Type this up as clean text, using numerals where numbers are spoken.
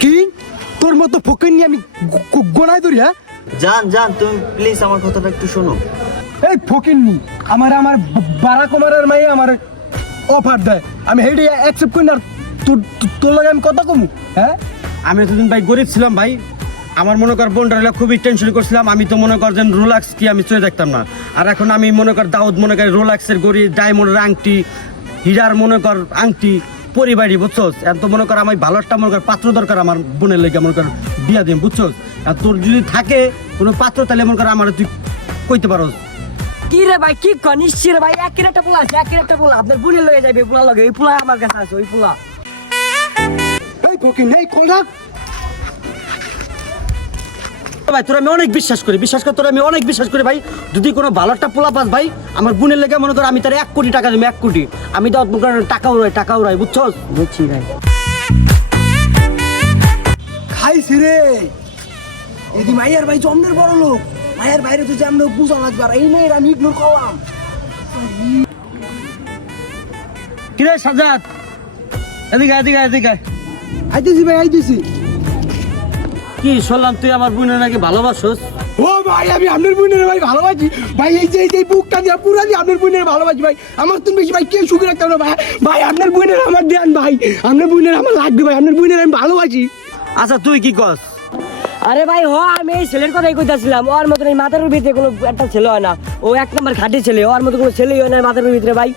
কি তোর মতো ফকির নিয়ে আমি গোনায় ধরি? হ্যাঁ জান জান তুমি প্লিজ আমার কথাটা একটু শোনো। এই ফকির নি আমার বারা কুমারের মাই আমার অফার দেয়, আমি হেডে অ্যাকসেপ্ট করি না। তোর লাগে আমি কথা কমু? হ্যাঁ আমি এতদিন ভাই গরিব ছিলাম ভাই, আমার মনে কর বোনটা খুবই টেনশন করছিলাম। আমি তো মনে কর যে রোলাক্স কি আমি চলে দেখতাম না। আর এখন আমি মনে কর দাউদ মনে করি রোলাক্সের গড়ি, ডায়মন্ডের আংটি, হীরার মনে কর আংটি, পরিবারই বুঝছোস। এখন তো মনে কর আমার ভালো একটা মনে কর পাত্র দরকার আমার বোনের লেগে মনে কর বিয়া দিম বুঝছোস। আর তোর যদি থাকে কোনো পাত্র তাহলে মনে কর আমার তুই কইতে পারো। কি রে ভাই কি নিশ্চিত রে ভাই, একের একটা পোলা আছে, একের একটা পোলা আপনার বুড়ি লয়ে যাবে, পোলা লগে এই পোলা আমার কাছে আছে, ওই পোলা। এই ফকির নেই কোলটা ভাই তোর আমি অনেক বিশ্বাস করি, বিশ্বাস কর তোর আমি অনেক বিশ্বাস করি ভাই। যদি কোনো ভালো একটা পোলা পাস ভাই আমার বোনের লেগে মনে কর আমি তার 1 কোটি টাকা দেবো, 1 কোটি। আমি তো টাকাও রাই বুঝছোস। বুঝছি ভাই। খাইছি রে এদি মাইয়ার ভাই জমনের বড় লোক, মায়ের বাইরে তো যে আমরা বুঝা লাগবে, আর এই মেয়ের আমি ইগনোর করলাম। কিরে সাজাদ, এদিকে এদিকে এদিকে। আইতেছি ভাই আইতেছি। কি শুনলাম তুই আমার বোনের নাকি ভালোবাসোস? ও ভাই আমি আপনার বোনের ভাই ভালোবাসি ভাই, এই বুকটা দিয়ে পুরা দিয়ে আপনার বোনের ভালোবাসি ভাই। আমার তুমি বেশি ভাই কেউ সুখে রাখতাম না ভাই। ভাই আপনার বোনের আমার দেন ভাই, আপনার বোনের আমার লাগবে ভাই, আপনার বোনের আমি ভালোবাসি। আচ্ছা তুই কি কস? আরে ভাই আমি এই ছেলের কথাই কইতাছিলাম, ওর মতন এই মাথার ভিতরে কোনো একটা ছেলে হয় না, ও 1 নম্বর খাঁটি ছেলে, ওর মতো কোনো ছেলেই হয় না মাথার ভিতরে ভাই।